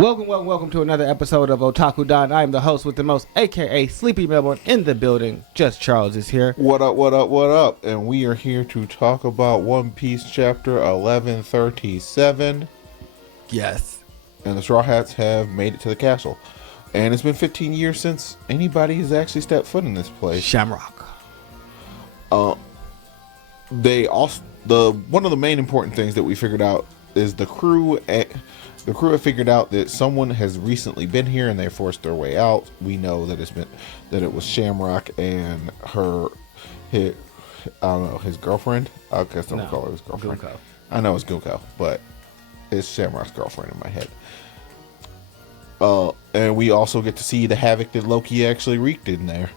Welcome to another episode of Otaku Don. I am the host with the most, aka Sleepy Melbourne, in the building. Just Charles is here. What up? And we are here to talk about One Piece chapter 1137. Yes. And the Straw Hats have made it to the castle. And it's been 15 years since anybody has actually stepped foot in this place. SHAMROCK. They also, one of the main important things that we figured out is the crew have figured out that someone has recently been here and they forced their way out. We know that it was Shamrock and his girlfriend. I guess I'll call her his girlfriend. Gunko. I know it's Gunko, but it's Shamrock's girlfriend in my head. And we also get to see the havoc that Loki actually wreaked in there.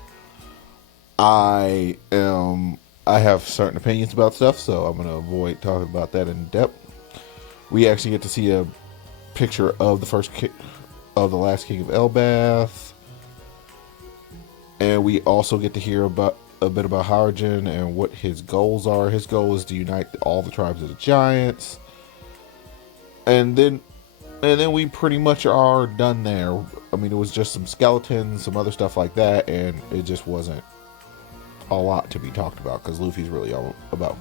I have certain opinions about stuff, so I'm going to avoid talking about that in depth. We actually get to see a picture of the last king of Elbath, and we also get to hear about a bit about Harajin and what his goals are. His goal is to unite all the tribes of the giants, and then we pretty much are done there. I mean, it was just some skeletons, some other stuff like that, and it just wasn't a lot to be talked about because Luffy's really all about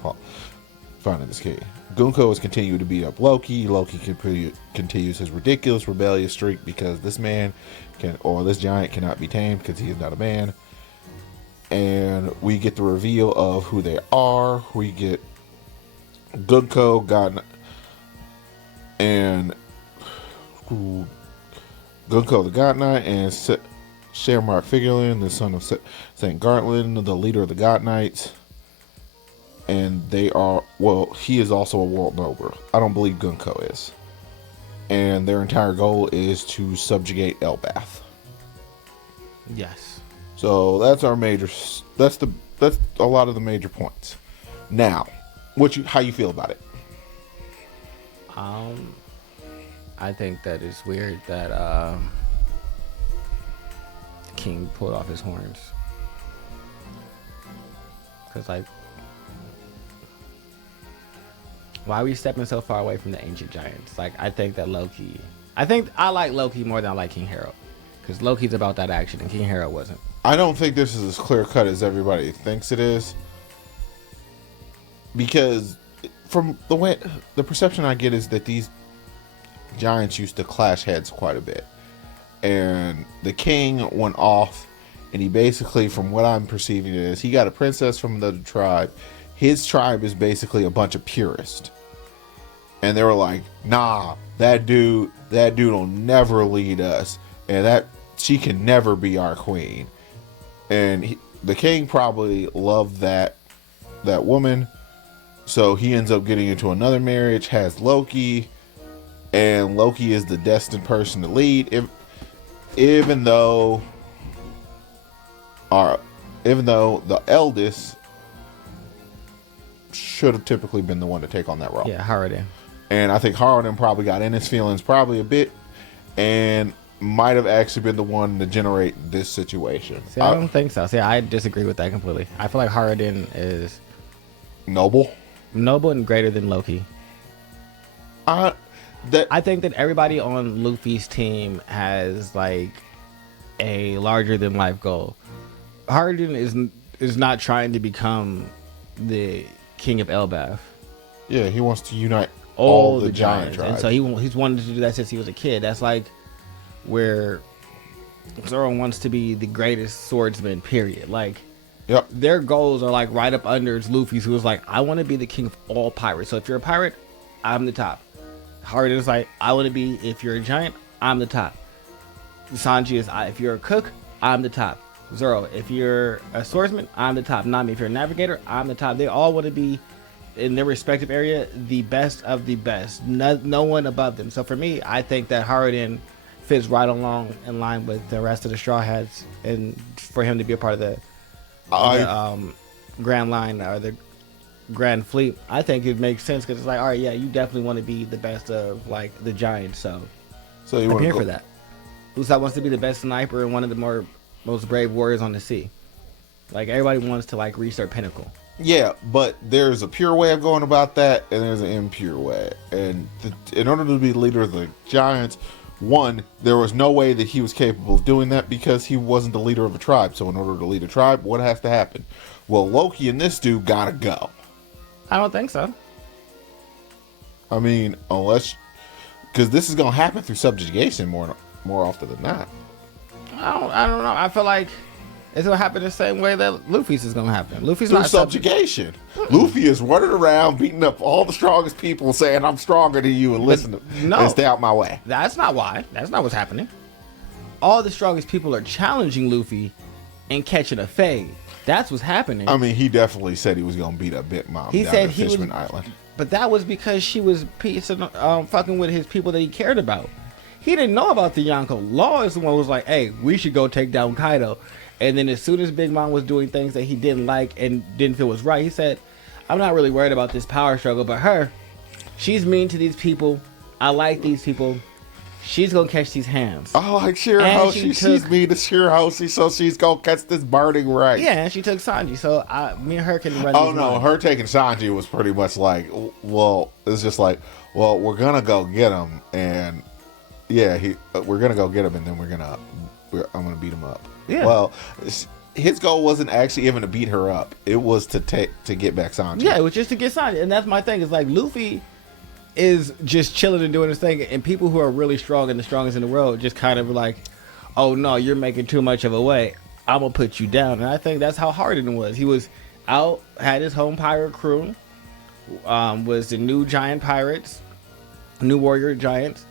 finding this key. Gunko has continued to beat up Loki. Loki continues his ridiculous rebellious streak because this giant cannot be tamed because he is not a man. And we get the reveal of who they are. We get Gunko, Gunko the God Knight, and Shamrock Figureland, the son of Saint Gartland, the leader of the God Knights. And he is also a world noble. I don't believe Gunko is. And their entire goal is to subjugate Elbath. Yes. So that's a lot of the major points. Now, how you feel about it? I think that it's weird that the king pulled off his horns. Because, why are we stepping so far away from the ancient giants? I think I like Loki more than I like King Harold. Because Loki's about that action and King Harold wasn't. I don't think this is as clear cut as everybody thinks it is. Because from the perception I get is that these giants used to clash heads quite a bit. And the king went off and he basically, from what I'm perceiving, is he got a princess from another tribe. His tribe is basically a bunch of purists. And they were like, nah, that dude will never lead us. And that she can never be our queen. And the king probably loved that woman. So he ends up getting into another marriage, has Loki. And Loki is the destined person to lead. Even though the eldest should have typically been the one to take on that role. Yeah, Harajin. And I think Harajin probably got in his feelings probably a bit and might have actually been the one to generate this situation. See, I don't think so. See, I disagree with that completely. I feel like Harajin is noble and greater than Loki. I think that everybody on Luffy's team has a larger than life goal. Harajin is not trying to become the king of Elbath. Yeah, he wants to unite all the giant tribes. And so he's wanted to do that since he was a kid. That's where Zoro wants to be the greatest swordsman, period. Yep. Their goals are right up under Luffy's, who was I want to be the king of all pirates. So if you're a pirate, I'm the top. Harajin is I want to be, if you're a giant, I'm the top. Sanji is, if you're a cook, I'm the top. Zoro, if you're a swordsman, I'm the top. Nami, if you're a navigator, I'm the top. They all want to be, in their respective area, the best of the best. No one above them. So for me, I think that Harajin fits right along in line with the rest of the Straw Hats, and for him to be a part of the Grand Line or the Grand Fleet, I think it makes sense because it's all right, yeah, you definitely want to be the best of the giants. So I'm here for that. Usopp wants to be the best sniper and one of the most brave warriors on the sea. Everybody wants to reach their pinnacle. Yeah, but there's a pure way of going about that, and there's an impure way. And in order to be the leader of the giants, one, there was no way that he was capable of doing that because he wasn't the leader of a tribe. So in order to lead a tribe, what has to happen? Well, Loki and this dude gotta go. I don't think so. I mean, unless, because this is gonna happen through subjugation more often than not. I don't know. I feel like it's gonna happen the same way that Luffy's is gonna happen. Luffy's Through not subjugation. Luffy is running around beating up all the strongest people, saying I'm stronger than you, and listen to and stay out my way. That's not why. That's not what's happening. All the strongest people are challenging Luffy and catching a fade. That's what's happening. I mean, he definitely said he was gonna beat up Big Mom down at Fishman Island. But that was because she was fucking with his people that he cared about. He didn't know about the Yonko. Law is the one who was like, hey, we should go take down Kaido. And then as soon as Big Mom was doing things that he didn't like and didn't feel was right, he said, I'm not really worried about this power struggle, but her, she's mean to these people. I like these people. She's going to catch these hands. Oh, like Shirahoshi. She's mean to Shirahoshi, so she's going to catch this burning right. Yeah, and she took Sanji, so me and her can run Oh, no, her taking Sanji was pretty much like, well, it's just like, well, we're going to go get him, and yeah, we're going to go get him, and then I'm going to beat him up. Yeah. Well, his goal wasn't actually even to beat her up. It was to get back Sanji. Yeah, it was just to get Sanji. And that's my thing. It's like Luffy is just chilling and doing his thing. And people who are really strong and the strongest in the world just kind of like, oh, no, you're making too much of a way. I'm going to put you down. And I think that's how Hardin was. He was out, had his home pirate crew, was the new giant pirates, new warrior giants.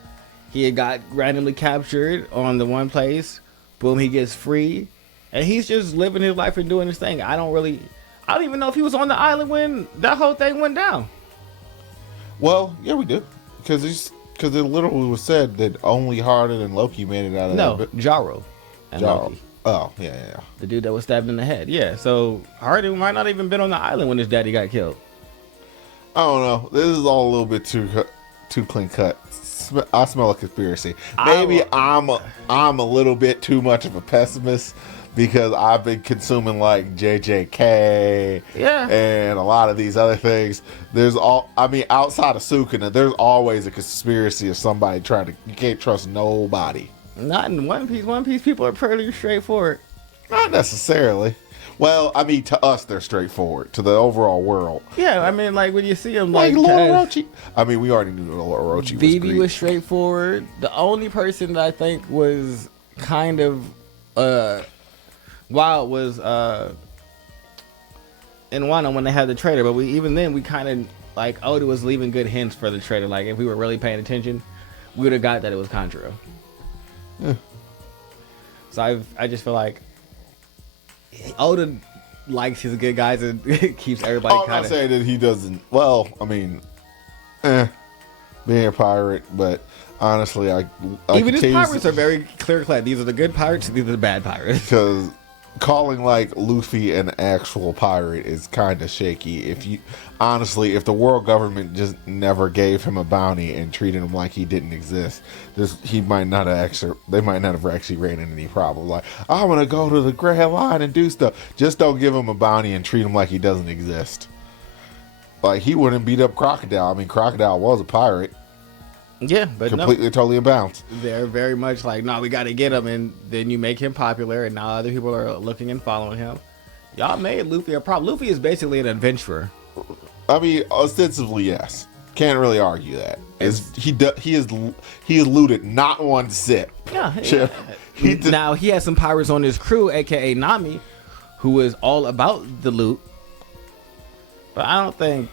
He had got randomly captured on the one place. Boom, he gets free, and he's just living his life and doing his thing. I don't even know if he was on the island when that whole thing went down. Well, yeah, we do, because it literally was said that only Hardin and Loki made it out of that. No, Jaro and Loki. Oh, yeah. The dude that was stabbed in the head. Yeah, so Hardin might not even been on the island when his daddy got killed. I don't know. This is all a little bit too clean cut. I smell a conspiracy. Maybe I'm a little bit too much of a pessimist because I've been consuming like JJK and a lot of these other things. Outside of Sukuna, there's always a conspiracy of somebody you can't trust nobody. Not in One Piece. One Piece people are pretty straightforward. Not necessarily. Well, I mean, to us, they're straightforward. To the overall world. Yeah, I mean, like, when you see them, like Lord Orochi. I mean, we already knew Lord Orochi was Vivi was straightforward. The only person that I think was kind of wild was in Wano when they had the traitor. But even then, we kind of, like, Oda was leaving good hints for the traitor. Like, if we were really paying attention, we would have got that it was Conjuro. Yeah. So I just feel like Oda likes his good guys and keeps everybody kind of... I'm not saying that he doesn't... Well, I mean... being a pirate, but honestly, I even his pirates are very clear-cut. These are the good pirates, these are the bad pirates. Because calling, like, Luffy an actual pirate is kind of shaky. If the world government just never gave him a bounty and treated him like he didn't exist, they might not have actually ran into any problem. Like, I'm gonna go to the Grand Line and do stuff. Just don't give him a bounty and treat him like he doesn't exist. Like, he wouldn't beat up Crocodile. I mean, Crocodile was a pirate. Yeah, but completely, totally in bounds. They're very much like, no, we got to get him, and then you make him popular, and now other people are looking and following him. Y'all made Luffy a problem. Luffy is basically an adventurer. I mean, ostensibly, yes. Can't really argue that. He has looted not one sip. Yeah. Now he has some pirates on his crew, aka Nami, who is all about the loot. But I don't think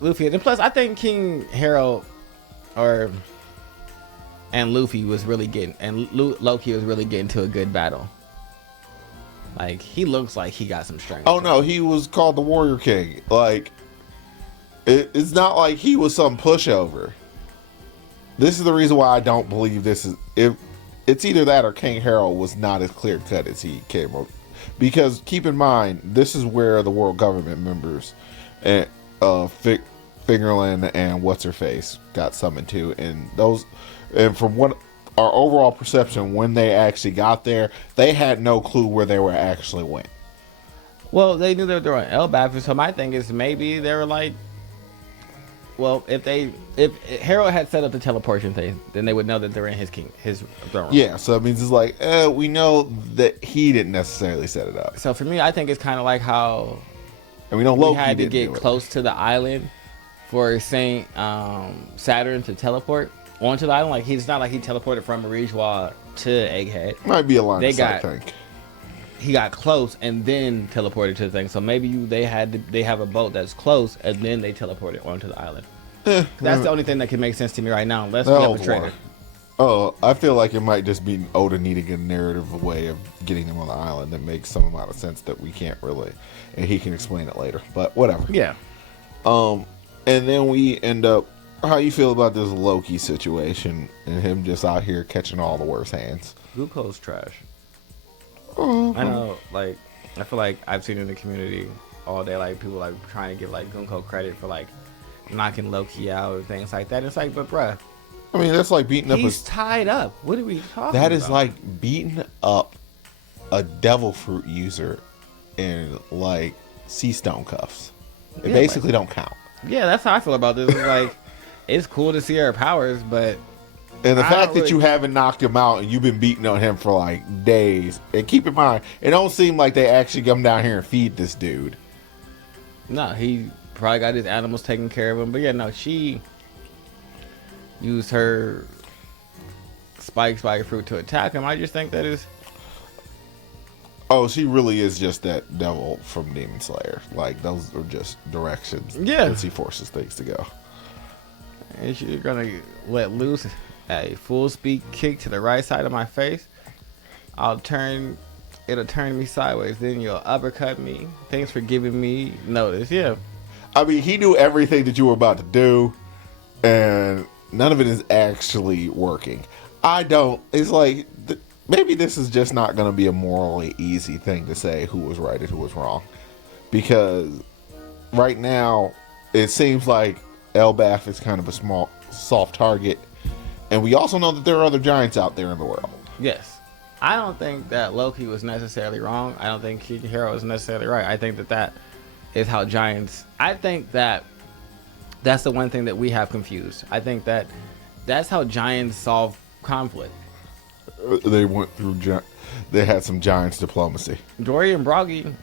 Luffy. And plus, I think King Harold and Luffy was really getting, and Loki was really getting to a good battle. Like, he looks like he got some strength. Oh no, he was called the Warrior King. Like, it's not like he was some pushover. This is the reason why I don't believe this is. It's either that or King Harold was not as clear cut as he came up. Because keep in mind, this is where the world government members and Fingerland and what's her face got summoned to, and from what our overall perception, when they actually got there, they had no clue where they were actually went. Well, they knew they were on Elbaf, so my thing is maybe they were like, Well, if Harold had set up the teleportation thing, then they would know that they're in his throne room. Yeah, so it means it's like, we know that he didn't necessarily set it up. So for me, I think it's kind of like how And we know Loki had to didn't get do it. close to the island for Saint Saturn to teleport onto the island. Like it's not like he teleported from Marijwa to Egghead. Might be a line of sight thing. He got close and then teleported to the thing. So maybe they have a boat that's close and then they teleported onto the island. That's the only thing that can make sense to me right now, unless we have a traitor. Oh, I feel like it might just be Oda needing a narrative way of getting them on the island that makes some amount of sense that we can't really, and he can explain it later. But whatever. Yeah. And then we end up. How you feel about this Loki situation and him just out here catching all the worst hands? Gunko's trash. Mm-hmm. I know, like, I feel like I've seen in the community all day, like, people, like, trying to give, like, Gunko credit for, like, knocking Loki out and things like that. It's like, but, bruh. I mean, that's like beating up he's tied up. What are we talking about? That is like beating up a devil fruit user in, like, sea stone cuffs. It basically don't count. Yeah, that's how I feel about this. It's like, it's cool to see her powers, but... And the fact that you haven't knocked him out and you've been beating on him for like days. And keep in mind, it don't seem like they actually come down here and feed this dude. No, he probably got his animals taking care of him. But yeah, no, she used her spike fruit to attack him. I just think that is... Oh, she really is just that devil from Demon Slayer. Like, those are just directions that she forces things to go. And she's gonna let loose a full speed kick to the right side of my face. It'll turn me sideways. Then you'll uppercut me. Thanks for giving me notice. Yeah. I mean, he knew everything that you were about to do, and none of it is actually working. It's like, maybe this is just not going to be a morally easy thing to say who was right and who was wrong. Because right now, it seems like Elbaf is kind of a small, soft target. And we also know that there are other giants out there in the world. Yes. I don't think that Loki was necessarily wrong. I don't think King Hero was necessarily right. I think that is how giants... I think that that's the one thing that we have confused. I think that that's how giants solve conflict. They went through... They had some giants diplomacy. Dory and Broggy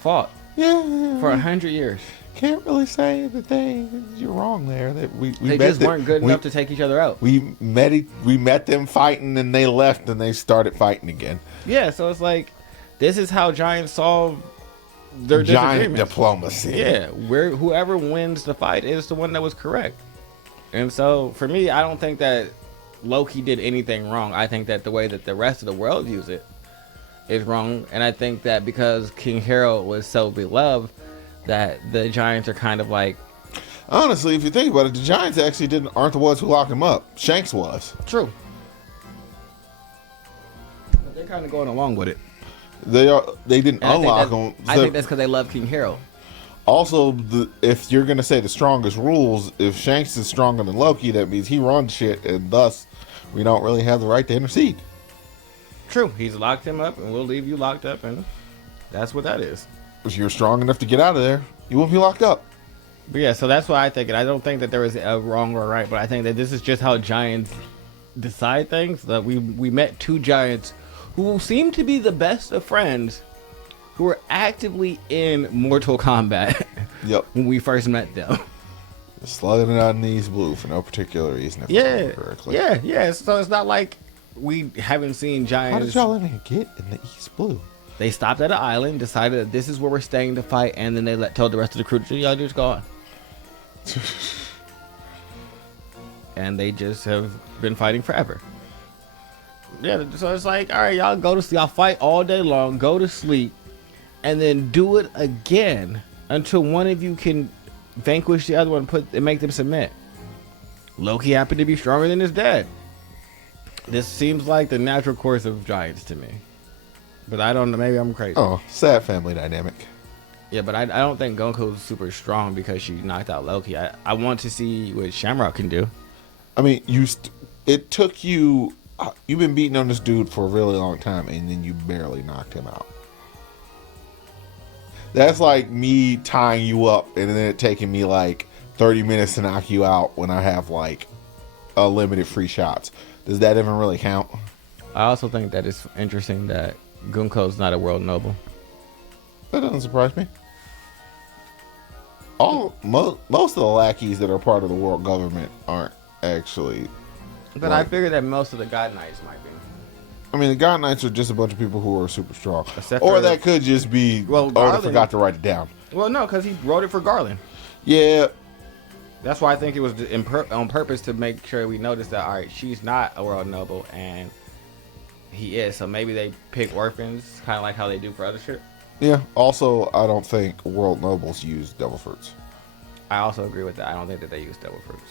fought for 100 years. Can't really say that you're wrong there. That they just weren't good enough to take each other out. We met them fighting, and they left, and they started fighting again. Yeah, so it's like, this is how giants solve their giant diplomacy. Yeah, whoever wins the fight is the one that was correct. And so for me, I don't think that Loki did anything wrong. I think that the way that the rest of the world views it is wrong, and I think that because King Harold was so beloved, that the giants are kind of like... Honestly, if you think about it, the giants actually aren't the ones who locked him up. Shanks was. True. They're kind of going along with it. They didn't unlock him. I think that's because they love King Harold. Also, if you're going to say the strongest rules, if Shanks is stronger than Loki, that means he runs shit, and thus we don't really have the right to intercede. True. He's locked him up, and we'll leave you locked up, and that's what that is. If you're strong enough to get out of there, you won't be locked up. But yeah, so that's why I think it. I don't think that there is a wrong or a right, but I think that this is just how giants decide things. That we met two giants who seem to be the best of friends, who were actively in Mortal Kombat. Yep. When we first met them. Slugging it out in East Blue for no particular reason. If I remember correctly. Yeah. So it's not like we haven't seen giants. How did y'all even get in the East Blue? They stopped at an island, decided that this is where we're staying to fight, and then they told the rest of the crew, y'all just go on. And they just have been fighting forever. Yeah, so it's like, all right, y'all fight all day long, go to sleep, and then do it again until one of you can vanquish the other one and make them submit. Loki happened to be stronger than his dad. This seems like the natural course of giants to me. But I don't know. Maybe I'm crazy. Oh, sad family dynamic. Yeah, but I don't think Gunko's super strong because she knocked out Loki. I want to see what Shamrock can do. I mean, it took you... You've been beating on this dude for a really long time, and then you barely knocked him out. That's like me tying you up, and then it taking me like 30 minutes to knock you out when I have like unlimited free shots. Does that even really count? I also think that it's interesting that Gunko's not a world noble. That doesn't surprise me. Most of the lackeys that are part of the world government aren't actually. But I figured that most of the God Knights might be. I mean, the God Knights are just a bunch of people who are super strong. Except or for that could just be, well, oh, Garland, they forgot to write it down. Well, no, because he wrote it for Garland. Yeah. That's why I think it was on purpose to make sure we notice that, all right, she's not a world noble, and he is. So maybe they pick orphans, kind of like how they do for other shit. Yeah. Also, I don't think world nobles use devil fruits. I also agree with that. I don't think that they use devil fruits.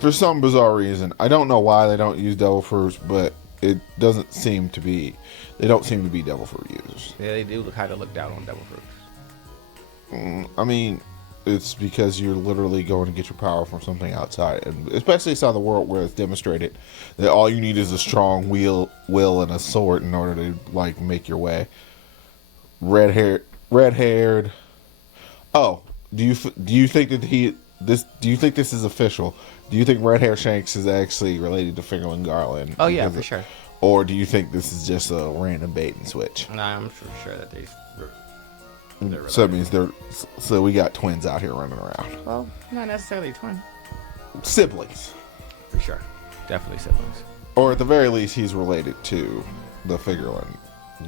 For some bizarre reason. I don't know why they don't use devil fruits, but it doesn't seem to be. They don't seem to be devil fruit users. Yeah, they do kind of look down on devil fruits. I mean, it's because you're literally going to get your power from something outside, and especially inside the world where it's demonstrated that all you need is a strong will and a sword in order to like make your way. Red-haired. Oh, do you think that do you think this is official? Do you think Red Hair Shanks is actually related to Fingerling Garland? Oh yeah, for sure. Or do you think this is just a random bait and switch? No, I'm sure that they're so it means so we got twins out here running around. Well, not necessarily twin. Siblings. For sure. Definitely siblings. Or at the very least, he's related to the Fingerling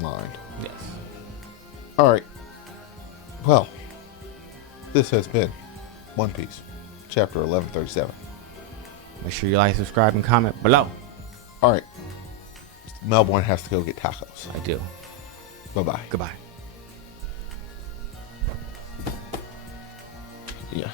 line. Yes. All right. Well, this has been One Piece, chapter 1137. Make sure you like, subscribe, and comment below. All right. Melbourne has to go get tacos. I do. Bye-bye. Goodbye. Yeah.